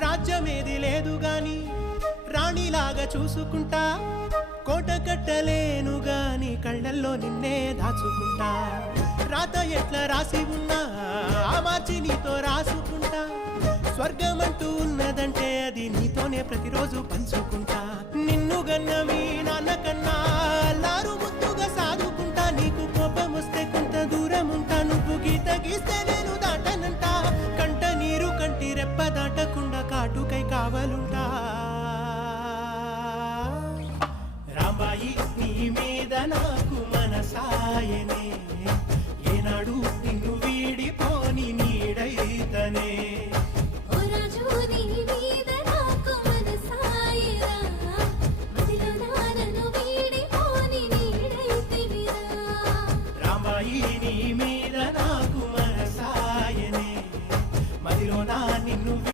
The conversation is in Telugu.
రాజ్యమేది లేదు గాని రాణిలాగా చూసుకుంటా, కోట కట్టలేను గాని కళ్ళల్లో నిన్నే దాచుకుంటా. రాత ఎట్లా రాసి ఉన్నా ఆ మార్చి నీతో రాసుకుంటా. స్వర్గమంటూ ఉన్నదంటే అది నీతోనే ప్రతిరోజు పంచుకుంటా. నిన్ను గన్న మీ నాన్నకన్నా అల్లారు ముద్దుగా సాదుకుంటా. నీకు కోపం వస్తే కొంత దూరం ఉంటా, నువ్వు గీత గీస్తే నేను దాటనంటా. కంట నీరు కంటి రెప్ప దాటకుండా కాటుకై కావలు